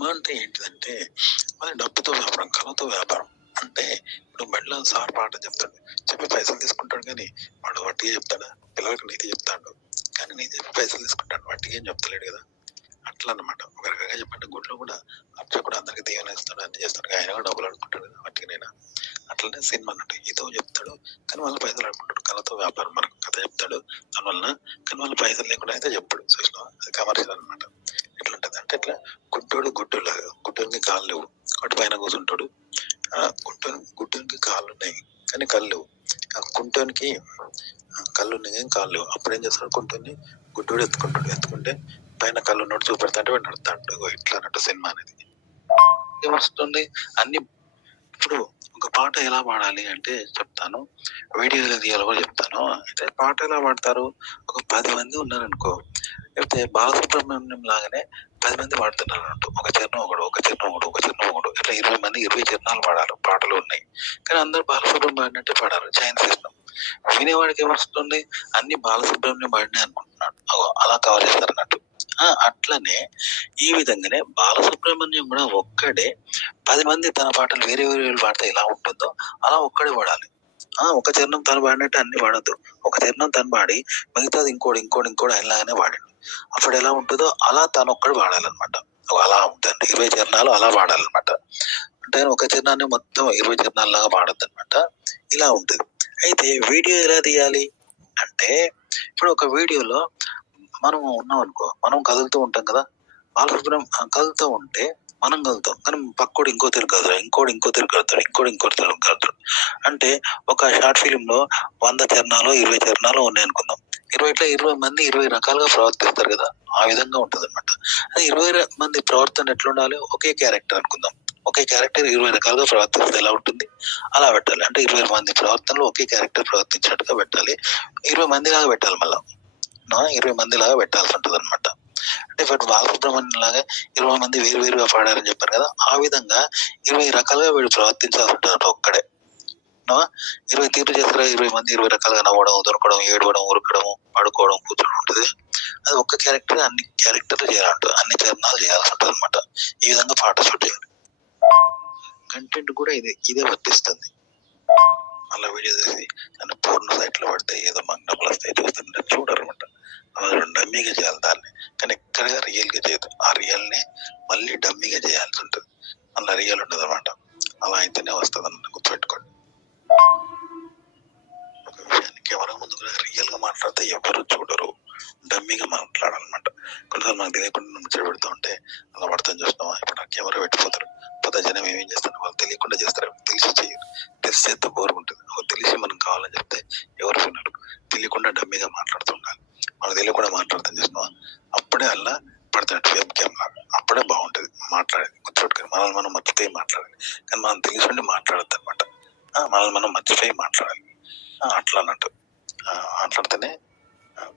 Cinema అంటే ఏంటిదంటే, అది డబ్బుతో వ్యాపారం, కళతో వ్యాపారం. అంటే ఇప్పుడు బండిలో సార్ పాట చెప్తాడు. చెప్పి పైసలు తీసుకుంటాడు గానీ, వాడు వట్టిగా చెప్తాడా? పిల్లలకు నీతి చెప్తాండు. కానీ నీతి చెప్పి పైసలు తీసుకుంటాడు. వట్టిగా ఏం చెప్తలేడు కదా! అట్లా అన్నమాట. ఒక రకంగా చెప్పంటే గుడిలో కూడా అర్చకుడు అందరికి దీవెన ఇస్తాడు, అన్ని చేస్తాడు. ఆయన కూడా డబ్బులు అడుక్కుంటాడు కదా! వట్టిగానైనా. అట్లనే సినిమా అన్నట్టు. ఈతో చెప్తాడు, కానీ వాళ్ళు పైసలు అడుక్కుంటాడు. కళతో వ్యాపారం. మనకు కథ చెప్తాడు దానివలన, కానీ వాళ్ళు పైసలు లేకుండా అయితే చెప్పడు. చూసినావా? అది కమర్షియల్ అన్నమాట. ఎట్లుంటది అంటే ఇట్లా గుడ్డోలాగా, గుడ్డోనికి కాళ్ళు లేవు. వాటి పైన కూర్చుంటాడు. గుడ్డోనికి కాళ్ళు ఉన్నాయి కానీ కళ్ళు లేవు. ఆ కుంటోనికి కళ్ళు ఉన్నాయి కానీ కాళ్ళు లేవు. అప్పుడు ఏం చేస్తాడు? కుంటోని గుడ్డోడు ఎత్తుకుంటే పైన కళ్ళు ఉన్నట్టు చూపెడతాంటే వాడు నడుస్తాడు. ఇట్లా అన్నట్టు సినిమా అనేది ఏమొస్తుంది. అన్ని ఇప్పుడు ఒక పాట ఎలా పాడాలి అంటే చెప్తాను, వీడియో ఎలా తీయాలో కూడా చెప్తాను. అయితే పాట ఎలా పాడతారు? ఒక 10 మంది ఉన్నారనుకో, లేకపోతే బాలసుబ్రహ్మణ్యం లాగానే 10 మంది పాడుతున్నారు అన్నట్టు. ఒక చరణం ఒకడు ఇట్లా 20 మంది 20 చరణాలు పాడాలి. పాటలు ఉన్నాయి కానీ అందరూ బాలసుబ్రహ్మణ్యం అంటే పాడారు. Chain system. వినేవాడికి ఏమొస్తుంది? అన్ని బాలసుబ్రహ్మణ్యం పాడినే అనుకుంటున్నాడు. అలా కవర్ చేస్తారు అన్నట్టు. అట్లనే ఈ విధంగానే బాలసుబ్రహ్మణ్యం కూడా ఒక్కడే 10 మంది తన పాటలు వేరే పాడితే ఎలా ఉంటుందో అలా ఒక్కడే పాడాలి. ఒక చరణం తను పాడినట్టు అన్ని పాడద్దు. ఒక చరణం తను పాడి మిగతాది ఇంకోటి ఆయనలాగానే పాడండి. అప్పుడు ఎలా ఉంటుందో అలా తను ఒక్కడు పాడాలన్నమాట. అలా ఉంటుంది. 20 చరణాలు అలా పాడాలన్నమాట. అంటే ఒక చరణాన్ని మొత్తం 20 చరణాల లాగా పాడద్దు అనమాట. ఇలా ఉంటుంది. అయితే వీడియో ఎలా తీయాలి అంటే, ఇప్పుడు ఒక వీడియోలో మనం ఉన్నాం అనుకో, మనం కదులుతూ ఉంటాం కదా. బాలసుబ్రహ్మణ్యం కదులుతూ ఉంటే మనం కదులుతాం కానీ పక్కోడు ఇంకో తిరుగు కదులుతాడు, ఇంకో తిరుగు కదులుతాడు. అంటే ఒక షార్ట్ ఫిలిం లో 100 చరణాలు 20 చరణాలు ఉన్నాయి అనుకుందాం. 20 మంది 20 రకాలుగా ప్రవర్తిస్తారు కదా. ఆ విధంగా ఉంటది అనమాట. అది 20 మంది ప్రవర్తన ఎట్లుండాలి? ఒకే క్యారెక్టర్ అనుకుందాం. ఒకే క్యారెక్టర్ 20 రకాలుగా ప్రవర్తిస్తే ఎలా ఉంటుంది? అలా పెట్టాలి. అంటే 20 మంది ప్రవర్తనలో ఒకే క్యారెక్టర్ ప్రవర్తించినట్టుగా పెట్టాలి. 20 మంది లాగా పెట్టాలి. మళ్ళా 20 మంది లాగా పెట్టాల్సి ఉంటుంది అనమాట. అంటే ఇప్పుడు బాలసుబ్రహ్మణ్యం లాగా 20 మంది వేరుగా పాడారని చెప్పారు కదా. ఆ విధంగా 20 రకాలుగా వీడు ప్రవర్తించాల్సి ఉంటుంది ఒక్కడే. 20 తీర్లు చేస్తారు. 20 మంది 20 రకాలుగా నవ్వడం, దొరకడం, ఏడవడం, ఉరకడం, పడుకోవడం, కూర్చోడం ఉంటుంది. అది ఒక్క క్యారెక్టర్ అన్ని క్యారెక్టర్లు చేయాలంటారు. అన్ని చరణాలు చేయాల్సి ఉంటుంది అనమాట. ఈ విధంగా పాట షూట్ చేయాలి. కంటెంట్ కూడా ఇదే వర్తిస్తుంది. మళ్ళీ వీడియో తీసి దాన్ని పూర్ణ సైట్ లో పడితే ఏదో మంగళ వస్తాయి చూస్తుంటే చూడరు అనమాట. అలా డమ్మీగా చేయాలి దాన్ని. కానీ ఎక్కడ రియల్ గా చేయదు. ఆ రియల్ నే మళ్ళీ డమ్మీగా చేయాల్సి ఉంటుంది. అలా రియల్ ఉండదు అనమాట. అలా అయితేనే వస్తుంది అన్నమాట. గుర్తుపెట్టుకోండి. ఒక విషయాన్ని కెమెరా ముందు రియల్ గా మాట్లాడితే ఎవరు చూడరు. డమ్మీగా మాట్లాడాలన్నమాట. కొన్నిసార్లు మనకు తెలియకుండా ముచ్చట పెడుతూ ఉంటే అలా పడతాం. చూసినావా? ఇప్పుడు కెమెరా పెట్టిపోతారు. జనం ఏమేం చేస్తారు? వాళ్ళు తెలియకుండా చేస్తారు. తెలిసి చేయరు. తెలిసి చేస్తే బోర్ ఉంటుంది. తెలిసి మనం కావాలని చెప్తే ఎవరు వినరు. తెలియకుండా డమ్మీగా మాట్లాడుతూ ఉండాలి. మనకు తెలియకుండా మాట్లాడతాం. చూసినావా? అప్పుడే అలా పడతాడు వెబ్ కెమెరా. అప్పుడే బాగుంటుంది మాట్లాడేది. గుర్తుపెట్టుకొని మనల్ని మనం మర్చిపోయి మాట్లాడాలి. కానీ మనం తెలిసి ఉండి మాట్లాడద్దు అనమాట. మనల్ని మనం మర్చిపోయి మాట్లాడాలి. అట్లా అన్నట్టు మాట్లాడితేనే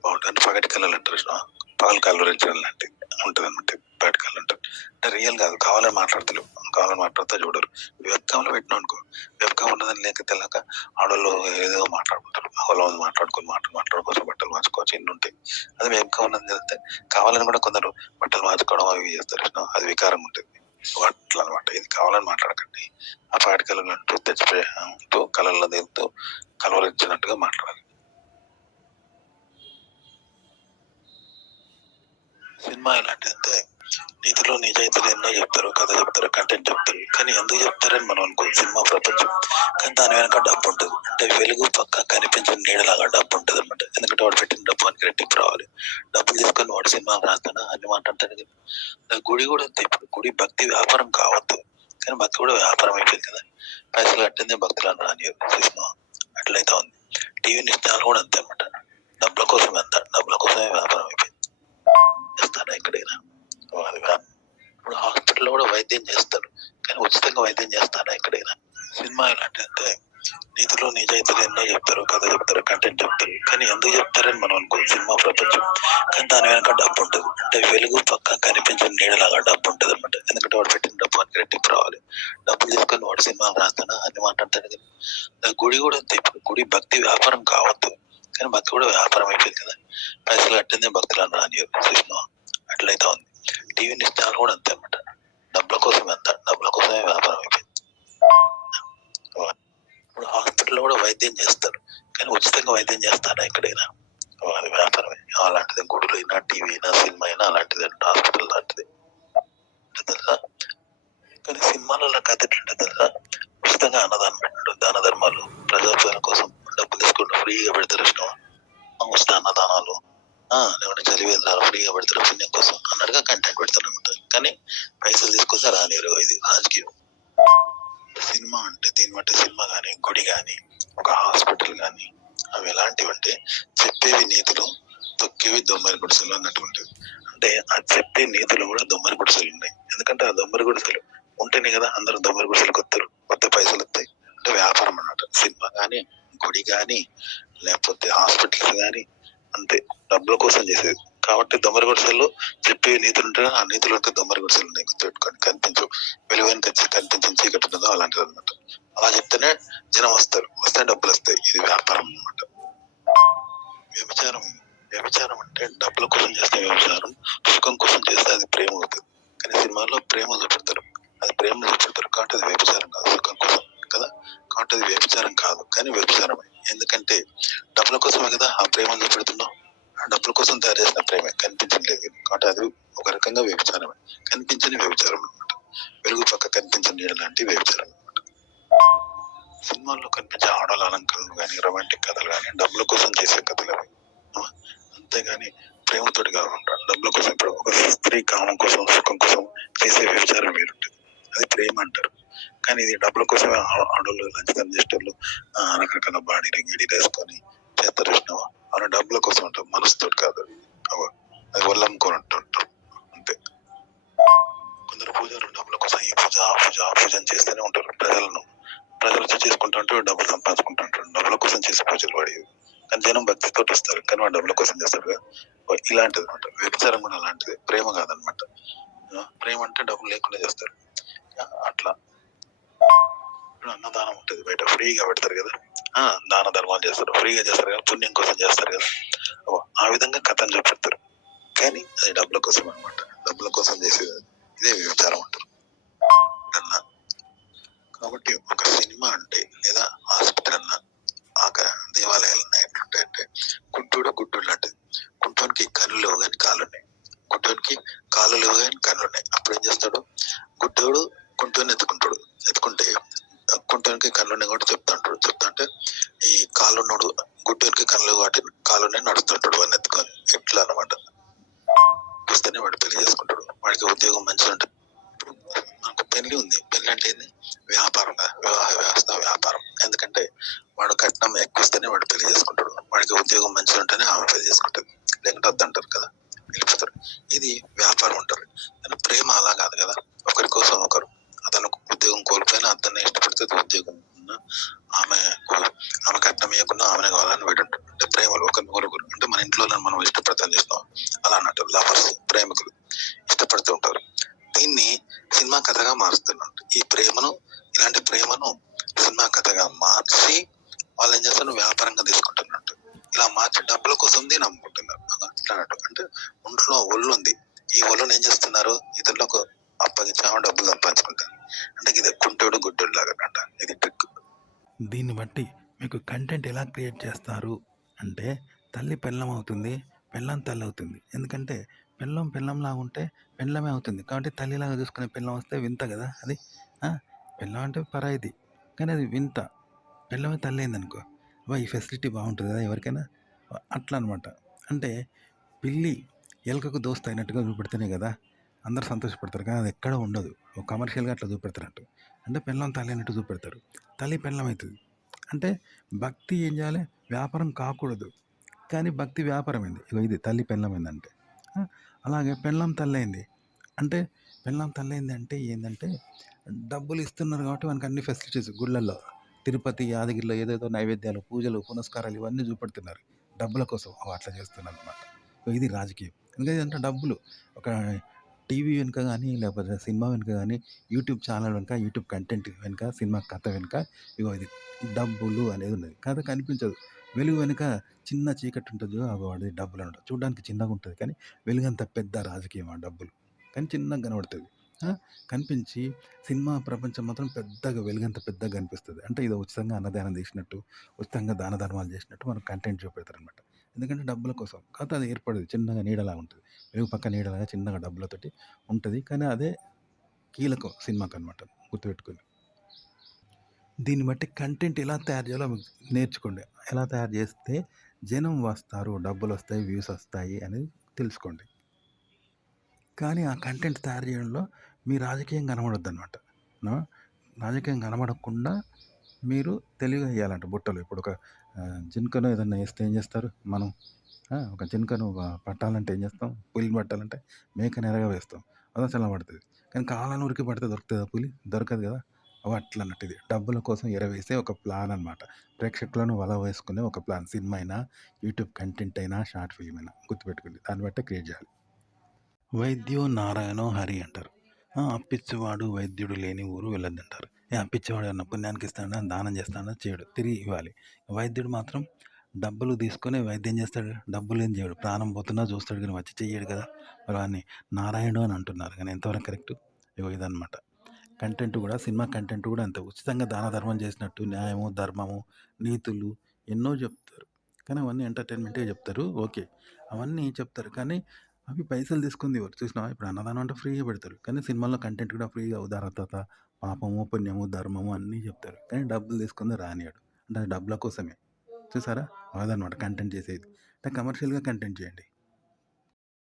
బాగుంటుంది. పగటి కళలు అంటారు. పగల కళ్ళు లాంటివి ఉంటుంది అనమాట. బయట కళ్ళు అంటారు. అంటే రియల్ కాదు. కావాలని మాట్లాడతలేవు. కావాలని మాట్లాడితే చూడరు. వెబ్కామ్లో పెట్టినాం అనుకో, వెబ్కామ్ ఉన్నదని లేక తెలియక ఆడవాళ్ళు ఏదో మాట్లాడుకుంటారు. మగవాళ్ళు మాట్లాడుకోవచ్చు, బట్టలు మార్చుకోవచ్చు, ఇన్ని ఉంటాయి. అది వెబ్కామ్ ఉన్నది తెలిస్తే కావాలని కూడా కొందరు బట్టలు మార్చుకోవడం అవి చేస్తారు. అది వికారంగా ఉంటుంది. అట్లా అనమాట. ఇది కావాలని మాట్లాడకండి. ఆ పాటి కళలు అంటూ తెచ్చిపోతూ కళల్లో దిగుతూ కలవరించినట్టుగా మాట్లాడాలి. సినిమా ఎలాంటిదంటే, నీతిలో నిజాయితీలు ఎన్నో చెప్తారు, కథ చెప్తారు, కంటెంట్ చెప్తారు. కానీ ఎందుకు చెప్తారని మనం అనుకో. సినిమా ప్రపంచం కానీ దాని వెనక డబ్బు ఉంటుంది. అంటే వెలుగు పక్క కనిపించిన నీడలాగా డబ్బు ఉంటుంది అనమాట. ఎందుకంటే వాడు పెట్టిన డబ్బు అని రెట్టింపు రావాలి. డబ్బులు తీసుకొని వాడు సినిమా రాస్తాడా అన్ని మాట్లాడతాడు కదా. గుడి కూడా అంతే. ఇప్పుడు గుడి భక్తి వ్యాపారం కావద్దు, కానీ భక్తి కూడా వ్యాపారం అయిపోయింది కదా. పైసలు కట్టిందే భక్తులు అని రాని సినిమా అట్లయితే ఉంది. టీవీ నిష్ఠాలు కూడా అంతే అనమాట. డబ్బుల కోసమే అంత. డబ్బుల కోసమే వ్యాపారం అయిపోయింది. చేస్తారా ఎక్కడైనా? ఇప్పుడు హాస్పిటల్లో కూడా వైద్యం చేస్తారు, కానీ ఉచితంగా వైద్యం చేస్తారా ఎక్కడైనా? సినిమా ఎలాంటిదంటే, నీతిలో నిజాయితీలు ఎన్నో చెప్తారు, కథ చెప్తారు, కంటెంట్ చెప్తారు. కానీ ఎందుకు చెప్తారని మనం అనుకో. సినిమా ప్రపంచం కానీ దాని వెనక డబ్బు ఉంటుంది. అంటే వెలుగు పక్క కనిపించిన నీడలాగా డబ్బు ఉంటుంది అనమాట. ఎందుకంటే వాడు పెట్టిన డబ్బు అని రెట్టింపు రావాలి. డబ్బులు తీసుకొని వాడు సినిమా రాస్తాడా అన్ని మాట్లాడతాడు కదా. గుడి కూడా అంతే. ఇప్పుడు గుడి భక్తి వ్యాపారం కావద్దు, కానీ భక్తి కూడా వ్యాపారం అయిపోయింది కదా. పైసలు కట్టిందే భక్తులు అని రాని సినిమా అట్లయితే ఉంది. టీవీ నిష్ఠాలు కూడా అంతే అనమాట. వైద్యం చేస్తారు. కానీ ఉచితంగా వైద్యం చేస్తారా ఎక్కడైనా? అది వ్యాపారమే. అలాంటిది గుడులైనా, టీవీ అయినా, సినిమా అయినా అలాంటిదే. హాస్పిటల్ లాంటిది. తెలుసా? కానీ సినిమాలలో కథ ఎట్లుంటది తెలుసా? ఉచితంగా అన్నదానం పెట్టినట్టు, దాన ధర్మాలు, ప్రజోపయోగం కోసం డబ్బులు తీసుకుంటూ ఫ్రీగా పెడతారు ఇష్టం. ఉచిత అన్నదానాలు, లేకుంటే చలివేంద్రాలు ఫ్రీగా పెడతారు పుణ్యం కోసం అన్నట్టుగా కంటెంట్ పెడతారు అనమాట. కానీ పైసలు తీసుకొస్తే రానిరు. ఇది రాజకీయం. సినిమా అంటే దీన్ని బట్టి సినిమా కానీ, గుడి కానీ, ఒక హాస్పిటల్ కానీ, అవి ఎలాంటివంటే చెప్పేవి నీతులు, తొక్కేవి దొమ్మరి గుడిసెలు అన్నట్టు ఉంటుంది. అంటే ఆ చెప్పే నీతులు కూడా దొమ్మరి గుడిసెలు ఉన్నాయి. ఎందుకంటే ఆ దొమ్మరి గుడిసెలు ఉంటేనే కదా అందరూ దొమ్మరి గుడిసెలకు వస్తారు, కొత్త పైసలు వస్తాయి. అంటే వ్యాపారం అన్నట్టు. సినిమా కానీ, గుడి కానీ, లేకపోతే హాస్పిటల్స్ కానీ అంతే, డబ్బుల కోసం చేసేది. కాబట్టి దొమ్మరి గుడిసెల్లో చెప్పే నీతులు ఉంటే ఆ నీతులు అంటే దొమ్మరి గుడిసెలు ఉన్నాయి. గుర్తుపెట్టుకోండి. కనిపించు వెలువైన కనిపించిన చీకటి ఉన్నదో అలాంటిది అనమాట. అలా చెప్తేనే జనం వస్తారు, వస్తే డబ్బులు వస్తాయి. ఇది వ్యాపారం అనమాట. వ్యభిచారం వ్యభిచారం అంటే డబ్బుల కోసం చేస్తే వ్యభిచారం, సుఖం కోసం చేస్తే అది ప్రేమ అవుతుంది. కానీ సినిమాలో ప్రేమ చూపెడతారు, అది ప్రేమ చూపెడతారు. కాబట్టి అది వ్యభిచారం కాదు, సుఖం కోసం కదా. కాబట్టి అది వ్యభిచారం కాదు, కానీ వ్యభిచారమే. ఎందుకంటే డబ్బుల కోసమే కదా ఆ ప్రేమను చూపెడుతున్నాం. ఆ డబ్బుల కోసం తయారు చేసిన ప్రేమే, కనిపించలేదు. కాబట్టి అది ఒక రకంగా వ్యభిచారమే. కనిపించని వ్యభిచారం అనమాట. వెలుగు పక్క కనిపించని నీడ లాంటి వ్యభిచారం అనమాట. సినిమాల్లో కనిపించే ఆడవాళ్ళ అలంకరణలు కానీ, రొమాంటిక్ కథలు కానీ డబ్బుల కోసం చేసే కథలు అవి. అంతేగాని ప్రేమతోటి కాకుండా డబ్బుల కోసం. ఇప్పుడు ఒక స్త్రీ కామం కోసం, సుఖం కోసం చేసే వ్యభిచారం వేరుంటుంది, అది ప్రేమ అంటారు. కానీ ఇది డబ్బుల కోసమే ఆడవాళ్ళు లంచం చేసేటోళ్ళు రకరకాల బాడీలు గిడీలు వేసుకొని చేస్తారు ఇష్టం. అలా డబ్బుల కోసం ఉంటారు, మనసుతోటి కాదు. అది వల్లమ్ముకొని ఉంటుంటారు అంతే. కొందరు పూజలు డబ్బుల కోసం ఈ పూజ ఆ పూజ ఆ పూజ అని చేస్తూనే ఉంటారు. ప్రజలు వచ్చి చేసుకుంటుంటారు, డబ్బులు సంపాదించుకుంటుంటారు. డబ్బుల కోసం చేసే పూజలు పడేవి. కానీ జనం భక్తితో వస్తారు, కానీ వాడు డబ్బుల కోసం చేస్తారు కదా. ఇలాంటిది అనమాట. వ్యభిచారం కూడా అలాంటిది, ప్రేమ కాదనమాట. ప్రేమ అంటే డబ్బులు లేకుండా చేస్తారు అట్లా. ఇప్పుడు అన్నదానం ఉంటుంది, బయట ఫ్రీగా పెడతారు కదా. దాన ధర్మాలు చేస్తారు, ఫ్రీగా చేస్తారు కదా, పుణ్యం కోసం చేస్తారు కదా. ఆ విధంగా కథను చూపెడతారు. కానీ అది డబ్బుల కోసం అనమాట. డబ్బుల కోసం చేసేది ఇదే వ్యభిచారం అంటారు. కాబట్టి ఒక సినిమా అంటే లేదా హాస్పిటల్ అన్న ఆ దేవాలయాలు ఎట్లుంటాయంటే గుడ్డు లాంటిది. గుడ్డోనికి కళ్ళు లేవు కానీ కాళ్ళు ఉన్నాయి, గుడ్డోనికి కాళ్ళు లేవు కానీ కళ్ళు ఉన్నాయి. అప్పుడు ఏం చేస్తాడు గుడ్డోడు? కుంటోని ఎత్తుకుంటే కుంటోనికి కళ్ళు ఉన్నాయి కాబట్టి చెప్తాంటే ఈ కాళ్ళున్నాడు గుడ్డోనికి కళ్ళు కాబట్టి కాళ్ళున్నాయి నడుస్తుంటాడు వాడిని ఎత్తుకొని. ఎట్లా అనమాట. వస్తేనే వాడు పెళ్లి చేసుకుంటాడు, వాడికి ఉద్యోగం మంచిగా ఉంటుంది. మనకు పెళ్లి ఉంది, పెళ్లి అంటే ఏంది? వ్యాపారం కదా, వివాహ వ్యవస్థ వ్యాపారం. ఎందుకంటే వాడు కట్నం ఎక్కువస్తేనే వాడు పెళ్లి చేసుకుంటాడు, వాడికి ఉద్యోగం మంచిగా ఉంటేనే ఆమె పెళ్లి చేసుకుంటుంది, లేకుంటే వద్దంటారు కదా, వెళ్ళిపోతారు. ఇది వ్యాపారం అంటారు. కానీ ప్రేమ అలా కాదు కదా. ఒకరి కోసం ఒకరు. అతను ఉద్యోగం కోల్పోయినా అతన్ని ఇష్టపడితే ఉద్యోగం ఉన్నా ఆమె కట్నం ఇవ్వకుండా ఆమెనే కావాలని వీడుంటాడు. అంటే ప్రేమలు ఒకరు అంటే మన ఇంట్లో మనం ఇష్టపడతాం చేస్తున్నాం అలా అన్నట్టు. లవర్స్, ప్రేమికులు ఇష్టపడుతూ ఉంటారు. దీన్ని సినిమా కథగా మారుస్తున్నారు. ఈ ప్రేమను, ఇలాంటి ప్రేమను సినిమా కథగా మార్చి వాళ్ళు ఏం చేస్తారు, వ్యాపారంగా తీసుకుంటున్నట్టు. ఇలా మార్చి డబ్బుల కోసం దీన్ని అమ్ముకుంటున్నారు అన్నట్టు. అంటే ఒంట్లో ఒళ్ళు ఉంది, ఈ ఒళ్ళును ఏం చేస్తున్నారు, ఇతరులకు అప్పగించి ఆమె డబ్బులు సంపాదించుకుంటారు. అంటే ఇది కుంటోడు గుడ్డోడు లాగా అంట. ఇది ట్రిక్. దీన్ని బట్టి మీకు కంటెంట్ ఎలా క్రియేట్ చేస్తారు అంటే, తల్లి పెళ్ళం అవుతుంది, పెళ్ళం తల్లి అవుతుంది. ఎందుకంటే పెళ్ళంలాగా ఉంటే పెళ్ళమే అవుతుంది. కాబట్టి తల్లిలాగా చూసుకునే పెళ్ళం వస్తే వింత కదా అది. పెళ్ళం అంటే పరాయిది, కానీ అది వింత. పెళ్ళమే తల్లి అయిందనుకో, ఈ ఫెసిలిటీ బాగుంటుంది కదా ఎవరికైనా, అట్లా అనమాట. అంటే పిల్లి ఎలుకకు దోస్త్ అయినట్టుగా చూపెడితేనే కదా అందరూ సంతోషపడతారు. కానీ అది ఎక్కడ ఉండదు, ఒక కమర్షియల్గా అట్లా చూపెడతారంట. అంటే పెళ్ళం తల్లి అన్నట్టు చూపెడతారు, తల్లి పెళ్ళం అవుతుంది. అంటే భక్తి ఏం చేయాలి, వ్యాపారం కాకూడదు, కానీ భక్తి వ్యాపారమైంది. ఇది తల్లి పెళ్ళమైందంటే. అలాగే పెళ్ళం తల్లి అయింది అంటే, పెళ్ళం తల్లి అయింది అంటే ఏంటంటే డబ్బులు ఇస్తున్నారు కాబట్టి మనకు అన్ని ఫెసిలిటీస్ గుళ్ళల్లో, తిరుపతి, యాదగిరిలో ఏదేదో నైవేద్యాలు, పూజలు, పునస్కారాలు ఇవన్నీ చూపెడుతున్నారు డబ్బుల కోసం. అట్లా చేస్తున్నారు అనమాట. ఇది రాజకీయం. ఎందుకంటే డబ్బులు ఒక టీవీ వెనుక కానీ, లేకపోతే సినిమా వెనుక కానీ, యూట్యూబ్ ఛానల్ వెనుక, యూట్యూబ్ కంటెంట్ వెనుక, సినిమా కథ వెనుక ఇది డబ్బులు అనేది ఉన్నది. కథ కనిపించదు, వెలుగు వెనుక చిన్న చీకటి ఉంటుంది, అది డబ్బులు అనమాట. చూడడానికి చిన్నగా ఉంటుంది, కానీ వెలుగంత పెద్ద రాజకీయం ఆ డబ్బులు. కానీ చిన్నగా కనబడుతుంది. ఆ! కనిపించి సినిమా ప్రపంచం మాత్రం పెద్దగా వెలుగంత పెద్దగా కనిపిస్తది. అంటే ఏదో ఉచితంగా అన్నదానం చేసినట్టు, ఉచితంగా దాన ధర్మాలు చేసినట్టు మనకు కంటెంట్ చూపెడతారనమాట. ఎందుకంటే డబ్బుల కోసం. కాకపోతే అది ఏర్పడదు. చిన్నగా నీడలాగా ఉంటది. వెలుగు పక్క నీడలాగా చిన్నగా డబ్బులతోటి ఉంటది. కానీ అదే కీలకం సినిమాకనమాట. గుర్తుపెట్టుకోండి. దీన్ని బట్టి కంటెంట్ ఎలా తయారు చేయాలో మీకు నేర్చుకోండి. ఎలా తయారు చేస్తే జనం వస్తారు, డబ్బులొస్తాయి, వ్యూస్ వస్తాయి అనేది తెలుసుకోండి. కానీ ఆ కంటెంట్ తయారు చేయడంలో మీ రాజకీయం కనబడొద్దనమాట. ఆ! రాజకీయం కనబడకుండా మీరు తెలివిగా ఎయ్యాలంట బుట్టలో. ఇప్పుడు ఒక జింకనో ఏదన్నా ఏస్తే ఏం చేస్తారు మనం? ఒక జింకను పట్టాలంటే ఏం చేస్తాం? పులిని పట్టాలంటే మేకని ఎరగా వేస్తాం. అదసల పడతది. కానీ కాళ్ళని ఉరికి పడితే దొరుకుతదా పులి? దొరకదు కదా! అట్లన్నట్టు ఇది. డబ్బుల కోసం ఎరవేసే ఒక ప్లాన్ అనమాట. ప్రేక్షకులను వల వేసుకునే ఒక ప్లాన్. సినిమా అయినా, యూట్యూబ్ కంటెంట్ అయినా, షార్ట్ ఫిల్మ్ అయినా గుర్తుపెట్టుకోండి. దాన్ని బట్టే క్రియేట్ చేయాలి. వైద్యో నారాయణో హరి అంటారు. అప్పిచ్చేవాడు వైద్యుడు లేని ఊరు వెళ్ళొద్దంటారు. అప్పిచ్చేవాడు ఏమన్నా పుణ్యానికి ఇస్తాడా? దానం చేస్తాడా? చేయడు. తిరిగి ఇవ్వాలి. వైద్యుడు మాత్రం డబ్బులు తీసుకొని వైద్యం చేస్తాడు. డబ్బులేం చేయడు. ప్రాణం పోతున్నా చూస్తాడు కానీ వచ్చి చెయ్యడు కదా! మరి వాడిని నారాయణుడు అని అంటున్నారు. కానీ ఎంతవరకు కరెక్టు? ఇగో ఇదనమాట. కంటెంట్ కూడా సినిమా కంటెంట్ కూడా అంతే. ఉచితంగా దాన ధర్మం చేసినట్టు న్యాయము, ధర్మము, నీతులు ఎన్నో చెప్తారు. కానీ అవన్నీ ఎంటర్‌టైన్‌మెంట్‌గా చెప్తారు. ఓకే. అవన్నీ చెప్తారు. కానీ అవి పైసలు తీసుకుంది ఎవరు? చూసినావా? ఇప్పుడు అన్నదానం అంటే ఫ్రీగా పెడతారు. కానీ సినిమాలో కంటెంట్ కూడా ఫ్రీగా ఉదారతత, పాపము, పుణ్యము, ధర్మము అన్నీ చెప్తారు. కానీ డబ్బులు తీసుకుంది రానీయడు. అంటే అది డబ్బుల కోసమే. చూసారా? అదనమాట కంటెంట్ చేసేది. అంటే కమర్షియల్‌గా కంటెంట్ చేయండి.